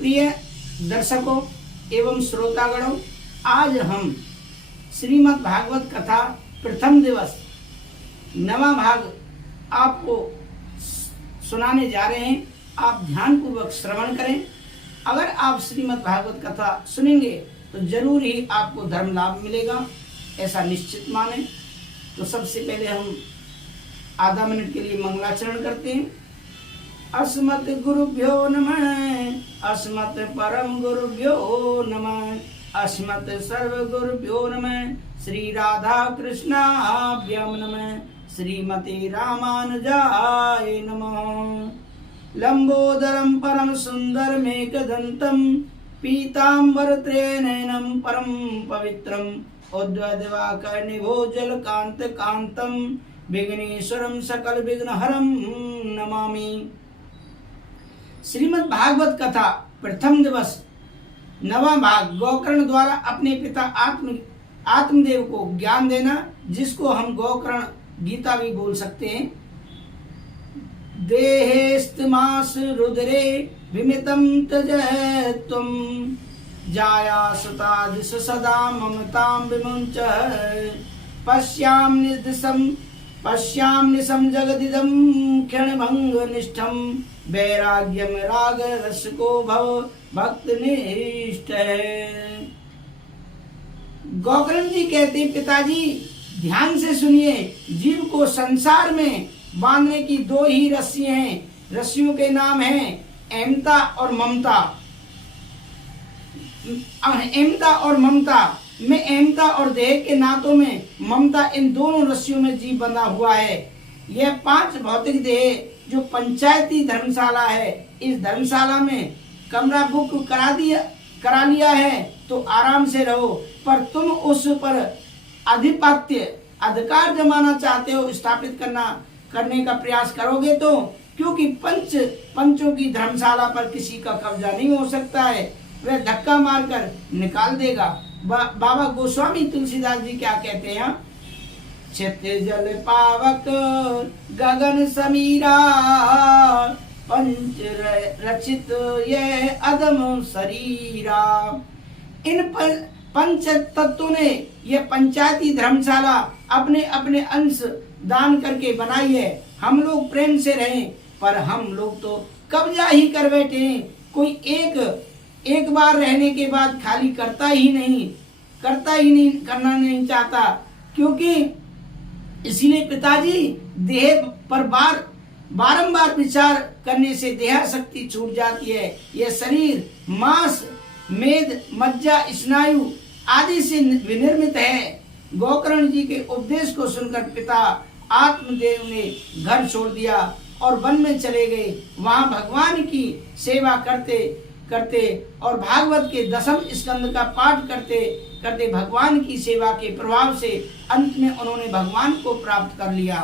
प्रिय दर्शकों एवं श्रोतागणों, आज हम श्रीमद् भागवत कथा प्रथम दिवस नवा भाग आपको सुनाने जा रहे हैं। आप ध्यान पूर्वक श्रवण करें। अगर आप श्रीमद् भागवत कथा सुनेंगे तो जरूर ही आपको धर्म लाभ मिलेगा, ऐसा निश्चित माने। तो सबसे पहले हम आधा मिनट के लिए मंगलाचरण करते हैं। अस्मत् गुरुभ्यो नमः, अस्मत् परम गुरुभ्यो नमः, अस्मत् सर्व गुरुभ्यो नमः, श्री राधा कृष्णाभ्याम नमः, श्रीमते रामानुजाय नमः। लंबोदरम परम सुंदर मेघदंतम, पीतांबर त्रयनयनम परम पवित्रम, उद्वद्वाकर निभोजल कांत कांतम, विघ्नेश्वरम सकल विघ्नहरम नमामि। श्रीमद् भागवत कथा प्रथम दिवस नवा भाग गोकर्ण द्वारा अपने पिता आत्मदेव को ज्ञान देना, जिसको हम गोकर्ण गीता भी बोल सकते हैं। देहेस्तमास रुद्रे विमितम त्यजत्वं, जाया सुतादिश सदा ममतां विमुञ्च, पश्याम्निशं जगदिदं क्षणभङ्गनिष्ठं, वैराग्यम राग रसको भव भक्तनिष्ठ। गोकर्ण जी कहते, पिताजी ध्यान से सुनिए। जीव को संसार में बांधने की दो ही रस्सियां हैं। रस्सियों के नाम हैं अहमता और ममता। अहमता और ममता में, अहमता और देह के नातों में ममता, इन दोनों रस्सियों में जीव बंधा हुआ है। यह 5 भौतिक देह जो पंचायती धर्मशाला है, इस धर्मशाला में कमरा बुक करा लिया है तो आराम से रहो, पर तुम उस पर आधिपत्य अधिकार जमाना चाहते हो, स्थापित करने का प्रयास करोगे तो, क्योंकि पंचों की धर्मशाला पर किसी का कब्जा नहीं हो सकता है, वह धक्का मारकर निकाल देगा। बाबा गोस्वामी तुलसीदास जी क्या कहते हैं? क्षत्र जल पावक गगन समीरा, पंच रचित ये अदम शरीरा। इन पंच तत्वों ने यह पंचायती धर्मशाला अपने अपने अंश दान करके बनाई है। हम लोग प्रेम से रहें, पर हम लोग तो कब्जा ही कर बैठे हैं। कोई एक बार रहने के बाद खाली करना ही नहीं करना नहीं चाहता, क्योंकि इसीलिए पिताजी देह पर बारंबार विचार करने से देह शक्ति छूट जाती है। यह शरीर मांस मेद मज्जा स्नायु आदि से विनिर्मित है। गोकर्ण जी के उपदेश को सुनकर पिता आत्मदेव ने घर छोड़ दिया और वन में चले गए। वहां भगवान की सेवा करते और भागवत के 10वें स्कंद का पाठ करते भगवान की सेवा के प्रभाव से अंत में उन्होंने भगवान को प्राप्त कर लिया।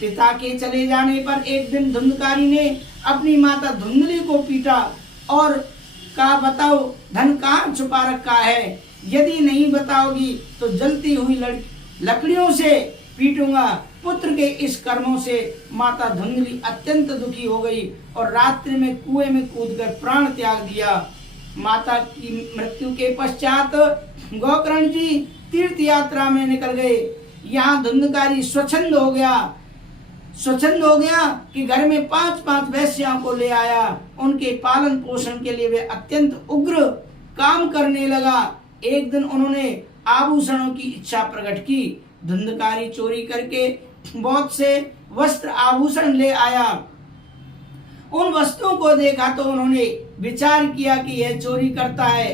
पिता के चले जाने पर एक दिन धुंधकारी ने अपनी माता धुंधली को पीटा और कहा, बताओ धन कहाँ छुपा रखा है? यदि नहीं बताओगी तो जलती हुई लकड़ियों से पीटूंगा। पुत्र के इस कर्मों से माता धुंधली अत्यंत दुखी हो गई और रात्रि में कुएं में कूदकर प्राण त्याग दिया। माता की मृत्यु के पश्चात गोकर्ण जी तीर्थ यात्रा में निकल गए। यहाँ धुंधकारी स्वच्छंद हो गया कि घर में 5 वैश्याओं को ले आया। उनके पालन पोषण के लिए वे अत्यंत उग्र काम करने लगा। एक दिन उन्होंने आभूषणों की इच्छा प्रकट की। धुंधकारी चोरी करके बहुत से वस्त्र आभूषण ले आया। उन वस्तुओं को देखा तो उन्होंने विचार किया कि यह चोरी करता है,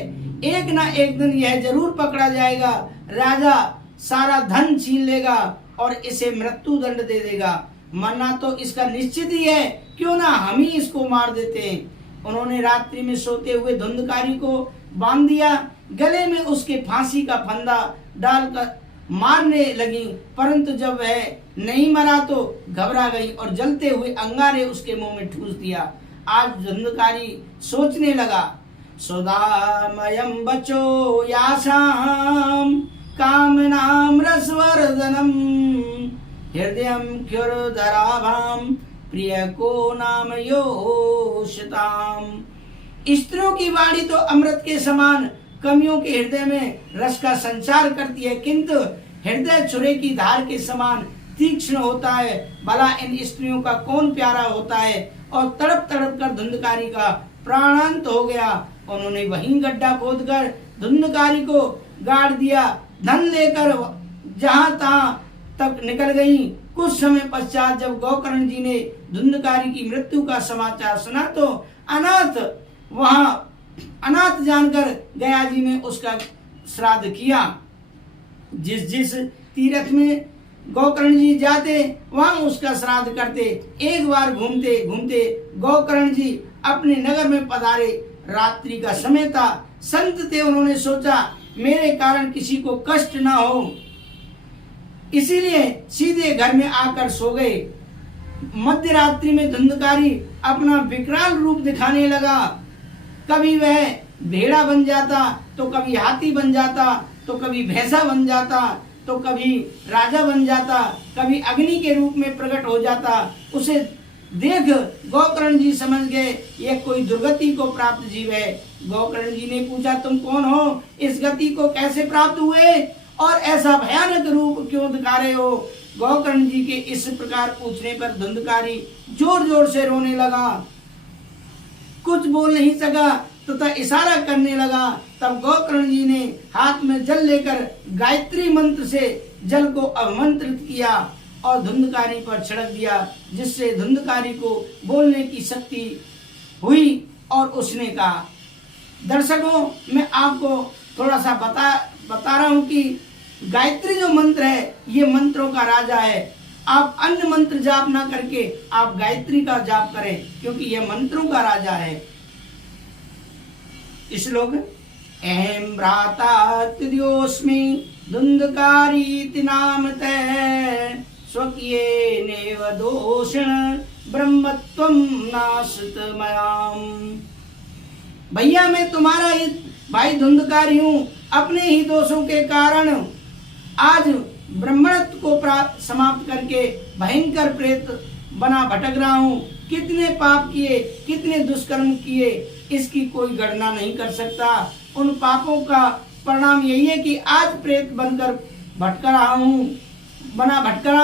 एक ना एक दिन यह जरूर पकड़ा जाएगा। राजा सारा धन छीन लेगा और इसे मृत्यु दंड दे देगा। मरना तो इसका निश्चित ही है, क्यों ना हम ही इसको मार देते हैं। उन्होंने रात्रि में सोते हुए धुंधकारी को बांध दिया। गले में उसके फांसी का फंदा डालकर मारने लगी, परंतु जब वह नहीं मरा तो घबरा गई और जलते हुए अंगारे उसके मुंह में ठूस दिया। आज धुंधकारी सोचने लगा, सुधामयम बचो यासाम कामनाम रसवर्धनम, हृदयम क्षुरधराभाम प्रिय को नाम योषताम। स्त्रियों की वाणी तो अमृत के समान कवियों के हृदय में रस का संचार करती है, किंतु हृदय छुरे की धार के समान तीक्ष्ण होता है। भला इन स्त्रियों का कौन प्यारा होता है। और तड़प तड़प कर धुंधकारी का प्राणांत हो गया। उन्होंने वहीं गड्ढा खोदकर धुंधकारी को गाड़ दिया। धन लेकर जहां तहां तक निकल गई। कुछ समय पश्चात जब गोकर्ण जी ने धुंधकारी की मृत्यु का समाचार सुना तो अनाथ जानकर गया जी में उसका श्राद्ध किया। जिस जिस तीर्थ में गोकर्ण जी जाते वहां उसका श्राद्ध करते। एक बार घूमते घूमते गोकर्ण जी अपने नगर में पधारे। रात्रि का समय था, संत थे, उन्होंने सोचा मेरे कारण किसी को कष्ट ना हो, इसीलिए सीधे घर में आकर सो गए। मध्य रात्रि में धुंधकारी अपना विकराल रूप दिखाने लगा। कभी वह भेड़ा बन जाता, तो कभी हाथी बन जाता, तो कभी भैंसा बन जाता, तो कभी राजा बन जाता, कभी अग्नि के रूप में प्रकट हो जाता। उसे देख गोकर्ण जी समझ गए यह कोई दुर्गति को प्राप्त जीव है। गोकर्ण जी ने पूछा तुम कौन हो, इस गति को कैसे प्राप्त हुए और ऐसा भयानक रूप क्यों दिखा रहे हो। गोकर्ण जी के इस प्रकार पूछने पर धुंधकारी जोर जोर से रोने लगा, कुछ बोल नहीं सका तथा इशारा करने लगा। तब गोकर्ण जी ने हाथ में जल लेकर गायत्री मंत्र से जल को अवमंत्रित किया और धुंधकारी पर छिड़क दिया, जिससे धुंधकारी को बोलने की शक्ति हुई। और उसने कहा, दर्शकों मैं आपको थोड़ा सा बता रहा हूँ कि गायत्री जो मंत्र है ये मंत्रों का राजा है। आप अन्य मंत्र जाप ना करके आप गायत्री का जाप करें, क्योंकि यह मंत्रों का राजा है। श्लोक अहम भ्राता त्रियोस्मि धुंधकारी नामतः स्वकीये नेव दोषण ब्रह्मत्वं नासत मयाम। भैया मैं तुम्हारा ही भाई धुंधकारी हूँ। अपने ही दोषों के कारण आज ब्रह्मत्व को समाप्त करके भयंकर प्रेत बना भटक रहा हूँ। कितने पाप किए, कितने दुष्कर्म किए, इसकी कोई गणना नहीं कर सकता। उन पापों का परिणाम यही है कि आज प्रेत बनकर भटक रहा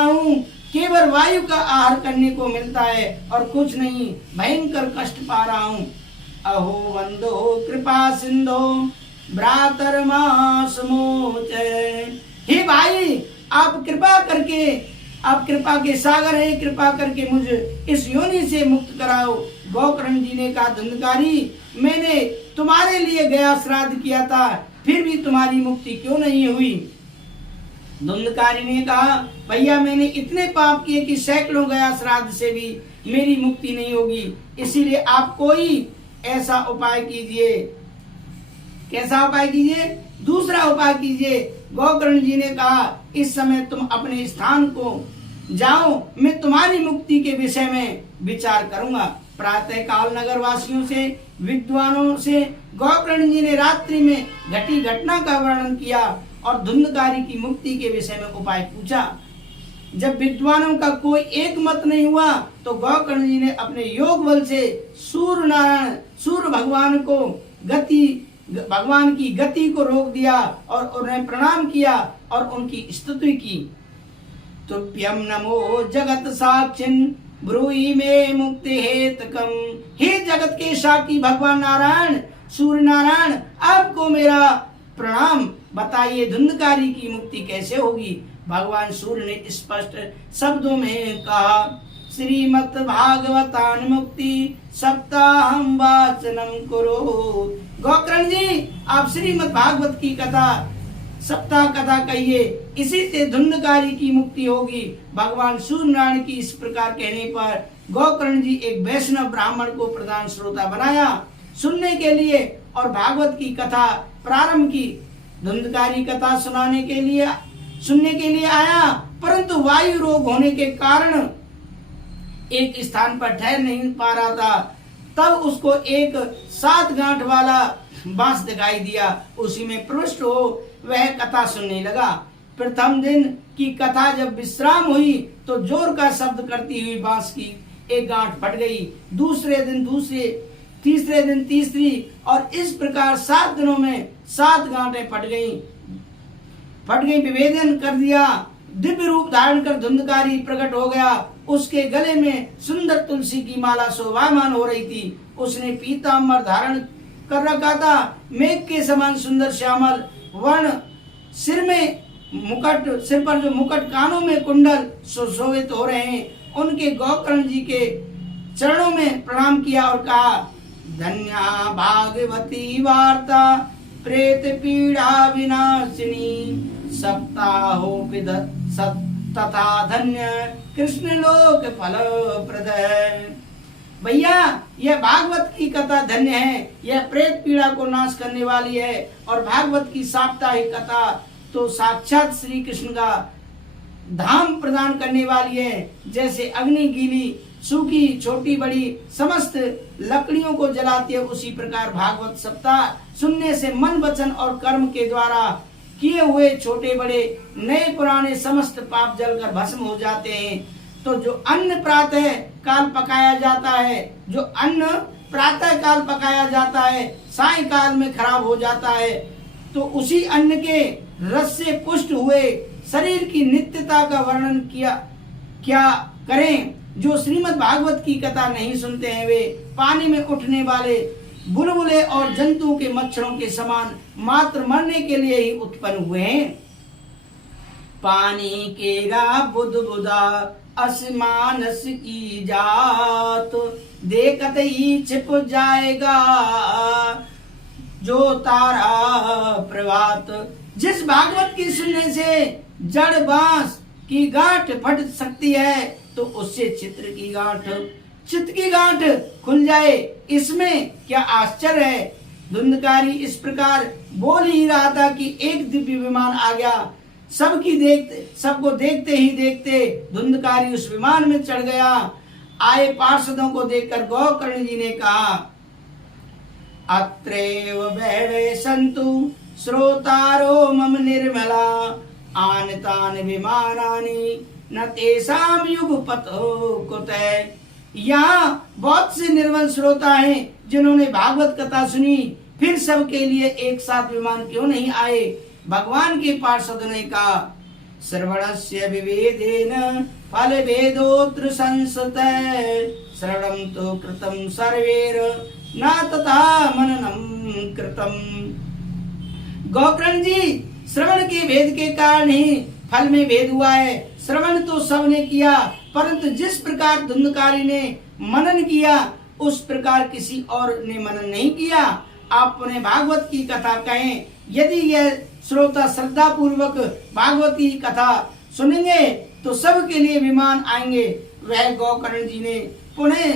हूँ। केवल वायु का आहार करने को मिलता है और कुछ नहीं, भयंकर कष्ट पा रहा हूँ। अहो वंदो कृपा सिंधो भ्रातरमासमोचय। हे भाई आप कृपा के सागर हैं, कृपा करके मुझे इस योनि से मुक्त कराओ। गोकर्ण जी ने कहा, धुंधकारी मैंने तुम्हारे लिए गया श्राद्ध किया था, फिर भी तुम्हारी मुक्ति क्यों नहीं हुई। धुंधकारी ने कहा, भैया मैंने इतने पाप किए कि सैकड़ों गया श्राद्ध से भी मेरी मुक्ति नहीं होगी, इसीलिए आप कोई ऐसा उपाय कीजिए। कैसा उपाय कीजिए? दूसरा उपाय कीजिए। गोकर्ण जी ने कहा, इस समय तुम अपने स्थान को जाओ, मैं तुम्हारी मुक्ति के विषय में विचार करूंगा। प्रातः काल नगर वासियों से, विद्वानों से गोकर्ण जी ने रात्रि में घटी घटना का वर्णन किया और धुंधकारी की मुक्ति के विषय में उपाय पूछा। जब विद्वानों का कोई एक मत नहीं हुआ तो गोकर्ण जी ने अपने योग बल से सूर्य भगवान की गति को रोक दिया और उन्हें प्रणाम किया और उनकी स्तुति की। तुभ्यं नमो जगत साक्षिन् ब्रूहि मे मुक्ति हेतकम। हे जगत के साक्षी भगवान नारायण, सूर्य नारायण, आपको मेरा प्रणाम। बताइए धुंधकारी की मुक्ति कैसे होगी। भगवान सूर्य ने स्पष्ट शब्दों में कहा, श्रीमद् भागवतान मुक्ति सप्ताहम वाचनम करो। गोकर्ण जी आप श्रीमद् भागवत की कथा सप्ताह कथा कहिए, इसी से धुंधकारी की मुक्ति होगी। भगवान सूर्य नारायण की इस प्रकार कहने पर गोकर्ण जी एक वैष्णव ब्राह्मण को प्रधान श्रोता बनाया सुनने के लिए और भागवत की कथा प्रारंभ की। धुंधकारी कथा सुनने के लिए आया, परंतु वायु रोग होने के कारण एक स्थान पर ठहर नहीं पा रहा था। तब उसको एक 7 गांठ वाला बांस दिखाई दिया, उसी में प्रविष्ट हो वह कथा सुनने लगा। प्रथम दिन की कथा जब विश्राम हुई तो जोर का शब्द करती हुई बांस की एक गांठ फट गई। दूसरे दिन दूसरे तीसरे दिन तीसरी, और इस प्रकार 7 दिनों में 7 गांठें फट गई। विभेदन कर दिया। दिव्य रूप धारण कर धुंधकारी प्रकट हो गया। उसके गले में सुंदर तुलसी की माला शोभायमान हो रही थी। उसने पीतांबर धारण कर रखा था, मेघ के समान सुंदर श्यामल वर्ण, सिर पर जो मुकुट, कानों में कुंडल सुशोभित हो रहे हैं। उनके गोकर्ण जी के चरणों में प्रणाम किया और कहा, धन्या भागवती वार्ता प्रेत पीड़ा विनाशिनी, सप्ताहो तथा धन्य कृष्ण लोक फल प्रद। भैया, यह भागवत की कथा धन्य है, यह प्रेत पीड़ा को नाश करने वाली है। और भागवत की साप्ताहिक कथा तो साक्षात श्री कृष्ण का धाम प्रदान करने वाली है। जैसे अग्नि गीली सूखी छोटी बड़ी समस्त लकड़ियों को जलाती है, उसी प्रकार भागवत सप्ताह सुनने से मन वचन और कर्म के द्वारा किए हुए छोटे बड़े नए पुराने समस्त पाप जलकर भस्म हो जाते हैं। तो जो अन्न प्रातः काल पकाया जाता है, जो अन्न प्रातः काल पकाया जाता है, सायंकाल में खराब हो जाता है, तो उसी अन्न के रस से पुष्ट हुए शरीर की नित्यता का वर्णन क्या करें। जो श्रीमद् भागवत की कथा नहीं सुनते हैं, वे पानी में उठने वाले बुलबुले और जंतुओं के मच्छरों के समान मात्र मरने के लिए ही उत्पन्न हुए हैं। पानी केरा बुदबुदा असमानस की जात, देखत ही छिप जाएगा जो तारा प्रभात। जिस भागवत की सुनने से जड़ बांस की गांठ फट सकती है, तो उससे चित्त की गांठ खुल जाए, इसमें क्या आश्चर्य है। धुंधकारी इस प्रकार बोल ही रहा था कि एक दिव्य विमान आ गया। सबको देखते ही देखते धुंधकारी उस विमान में चढ़ गया। आए पार्षदों को देखकर गोकर्ण जी ने कहा, अत्रैव बहवे संतु श्रोतारो मम निर्मला, आन तान विमानानि न तेषां युगपतो कुतः। यहाँ बहुत से निर्मल श्रोता हैं जिन्होंने भागवत कथा सुनी, फिर सबके लिए एक साथ विमान क्यों नहीं आए। भगवान के पार्षद ने कहा, श्रवणस्य विवेदेन फल भेदोत्र संसतः, श्रवणं तो कृतं सर्वैर न तथा मननं कृतं। गोकर्ण जी, श्रवण के भेद के कारण ही फल में भेद हुआ है। श्रवण तो सबने किया, परंतु जिस प्रकार धुंधकारी ने मनन किया, उस प्रकार किसी और ने मनन नहीं किया। आप उन्हें भागवत की कथा कहें। यदि यह श्रोता श्रद्धा पूर्वक भागवत की कथा सुनेंगे तो सबके लिए विमान आएंगे। वह गोकर्ण जी ने पुनः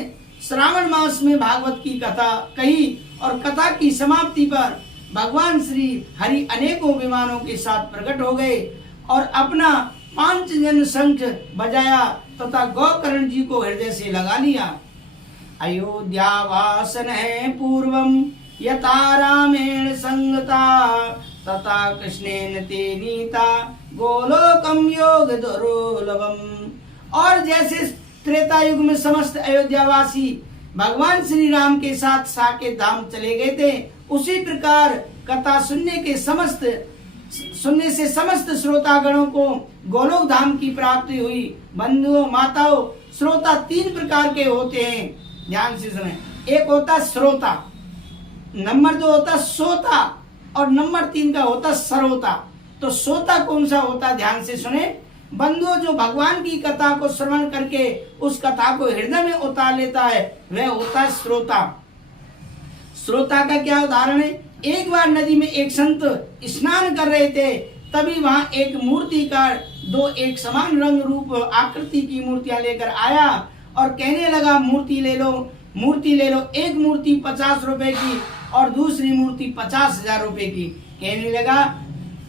श्रावण मास में भागवत की कथा कही और कथा की समाप्ति पर भगवान श्री हरि अनेकों विमानों के साथ प्रकट हो गए और अपना 5 जन शंख बजाया तथा गोकर्ण जी को हृदय से लगा लिया। अयोध्या वासन है पूर्वम यथा रामेण संगता, तथा कृष्णेन ते नीता गोलोकम योग दुर्लभम। और जैसे त्रेता युग में समस्त अयोध्यावासी भगवान श्री राम के साथ साकेत धाम चले गए थे, उसी प्रकार कथा सुनने से समस्त श्रोतागणों को गोलोक धाम की प्राप्ति हुई। बंधुओं माताओं, श्रोता 3 प्रकार के होते हैं, ध्यान से सुने। एक होता श्रोता, नंबर 2 होता सोता और नंबर 3 का होता सरोता। तो सोता कौन सा होता, ध्यान से सुने। बंधुओं, जो भगवान की कथा को श्रवण करके उस कथा को हृदय में उतार लेता है, वह होता है श्रोता। श्रोता का क्या उदाहरण है। एक बार नदी में एक संत स्नान कर रहे थे, तभी वहां एक मूर्तिकार 2 एक समान रंग रूप आकृति की मूर्तियां लेकर आया और कहने लगा, मूर्ति ले लो। एक मूर्ति 50 रुपए की और दूसरी मूर्ति 50,000 रुपए की। कहने लगा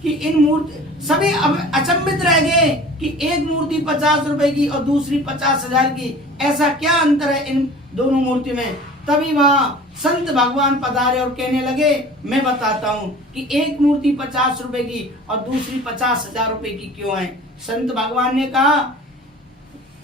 कि इन मूर्ति, सभी अब अचंभित रह गए कि एक मूर्ति 50 रुपए की और दूसरी 50,000 की, ऐसा क्या अंतर है इन दोनों मूर्ति में। तभी वहां संत भगवान पधारे और कहने लगे, मैं बताता हूँ कि एक मूर्ति 50 रुपए की और दूसरी 50,000 रुपए की क्यों है। संत भगवान ने कहा,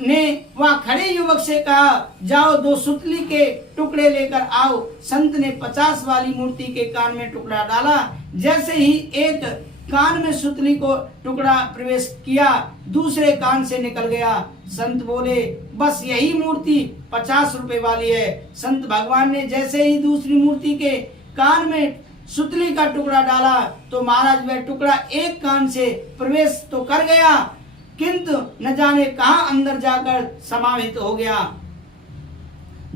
ने वहां खड़े युवक से कहा, जाओ 2 सुतली के टुकड़े लेकर आओ। संत ने 50 वाली मूर्ति के कान में टुकड़ा डाला। जैसे ही एक कान में सुतली को टुकड़ा प्रवेश किया, दूसरे कान से निकल गया। संत बोले, बस यही मूर्ति 50 रुपए वाली है। संत भगवान ने जैसे ही दूसरी मूर्ति के कान में सुतली का टुकड़ा डाला तो महाराज वह टुकड़ा एक कान से प्रवेश तो कर गया, किंतु न जाने कहां अंदर जाकर समाहित हो गया,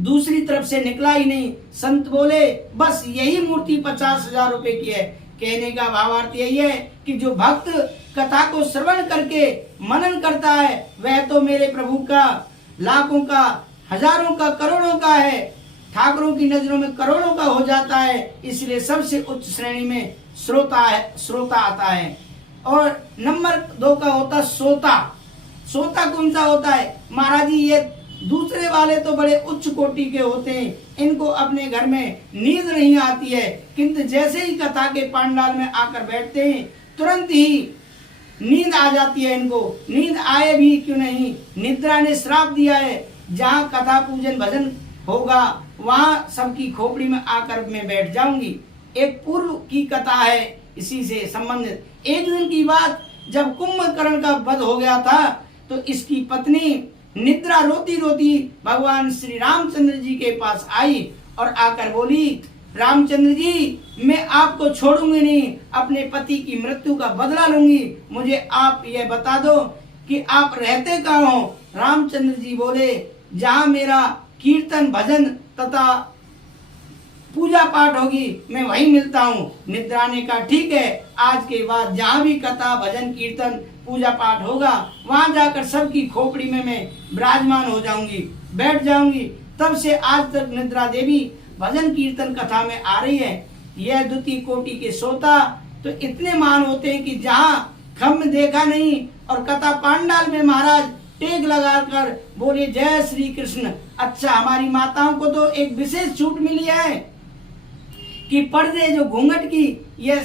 दूसरी तरफ से निकला ही नहीं। संत बोले, बस यही मूर्ति 50,000 रुपए की है। कहने का भावार्थ यही है कि जो भक्त कथा को श्रवण करके मनन करता है वह तो मेरे प्रभु का लाखों का, हजारों का, करोड़ों का है, ठाकुरों की नजरों में करोड़ों का हो जाता है। इसलिए सबसे उच्च श्रेणी में श्रोता आता है। और नंबर 2 का होता सोता। सोता कौन सा होता है? महाराज जी ये दूसरे वाले तो बड़े उच्च कोटि के होते हैं, इनको अपने घर में नींद नहीं आती है, किंतु जैसे ही कथा के पांडाल में आकर बैठते हैं तुरंत ही नींद आ जाती है इनको। नींद आए भी क्यों नहीं, निद्रा ने श्राप दिया है, जहाँ कथा पूजन भजन होगा वहां सबकी खोपड़ी में आकर मैं बैठ जाऊंगी। एक पूर्व की कथा है इसी से संबंधित। एक दिन की बात, जब कुंभकर्ण का वध हो गया था तो इसकी पत्नी निद्रा रोती रोती भगवान श्री रामचंद्र जी के पास आई और आकर बोली, रामचंद्र जी मैं आपको छोड़ूंगी नहीं, अपने पति की मृत्यु का बदला लूंगी, मुझे आप यह बता दो कि आप रहते कहाँ हो। रामचंद्र जी बोले, जहाँ मेरा कीर्तन भजन तथा पूजा पाठ होगी मैं वहीं मिलता हूँ। निद्रा ने कहा, ठीक है, आज के बाद जहाँ भी कथा भजन कीर्तन पूजा पाठ होगा वहां जाकर सबकी खोपड़ी में मैं विराजमान हो जाऊंगी, बैठ जाऊंगी। तब से आज तक निद्रा देवी भजन कीर्तन कथा में आ रही है। यह द्वितीय कोटि के सोता तो इतने महान होते हैं कि जहाँ खम्भ देखा नहीं और कथा पांडाल में महाराज टेक लगाकर बोले, जय श्री कृष्ण। अच्छा, हमारी माताओं को तो एक विशेष छूट मिली है कि पर्दे जो घूंघट की ये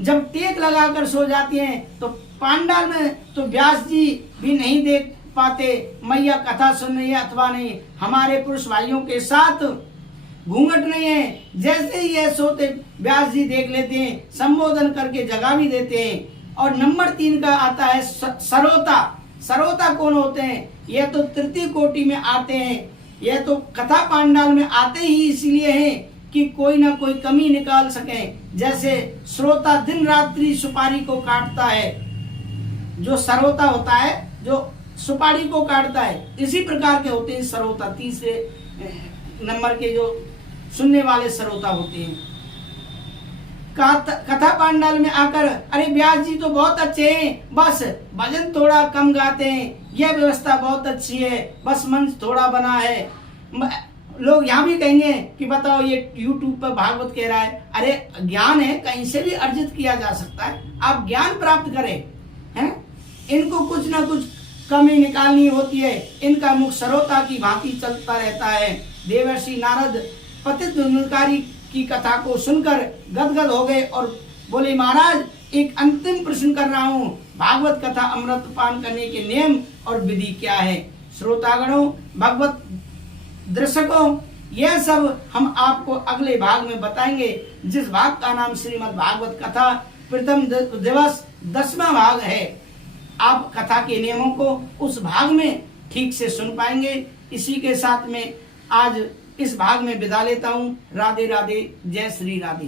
जब टेक लगाकर सो जाती हैं तो पांडाल में तो व्यास जी भी नहीं देख पाते मैया कथा सुन रही है अथवा नहीं। हमारे पुरुष भाइयों के साथ घूंघट नहीं है, जैसे ही ये सोते व्यास जी देख लेते हैं, संबोधन करके जगा भी देते हैं। और नंबर 3 का आता है सरोता। सरोता कौन होते हैं? यह तो तृतीय कोटि में आते हैं। यह तो कथा पांडाल में आते ही इसलिए हैं कि कोई ना कोई कमी निकाल सकें। जैसे श्रोता दिन रात्रि सुपारी को काटता है, जो सरोता होता है जो सुपारी को काटता है, इसी प्रकार के होते हैं सरोता। तीसरे नंबर के जो सुनने वाले सरोता होते हैं। कथा पांडाल में आकर, अरे व्यास जी तो बहुत अच्छे हैं, बस भजन थोड़ा कम गाते हैं, यह व्यवस्था बहुत अच्छी है, बस मंच थोड़ा बना है। लोग यहाँ भी कहेंगे कि बताओ ये YouTube पर भागवत कह रहा है। अरे ज्ञान है, कहीं से भी अर्जित किया जा सकता है, आप ज्ञान प्राप्त करें। हैं, इनको कुछ ना कुछ कमी निकालनी होती है। इनका मुख सरोता की भांति चलता रहता है। देवर्षि नारद पतित धुंधलकारी की कथा को सुनकर गदगद हो गए और बोले, महाराज एक अंतिम प्रश्न कर रहा हूँ, भागवत कथा अमृत पान करने के नियम और विधि क्या है? श्रोतागणों, भगवत दर्शकों, यह सब हम आपको अगले भाग में बताएंगे, जिस भाग का नाम श्रीमद् भागवत कथा प्रथम दिवस 10वां भाग है। आप कथा के नियमों को उस भाग में ठीक से सुन पाएंगे। इसी के साथ में आज इस भाग में विदा लेता हूँ। राधे राधे, जय श्री राधे।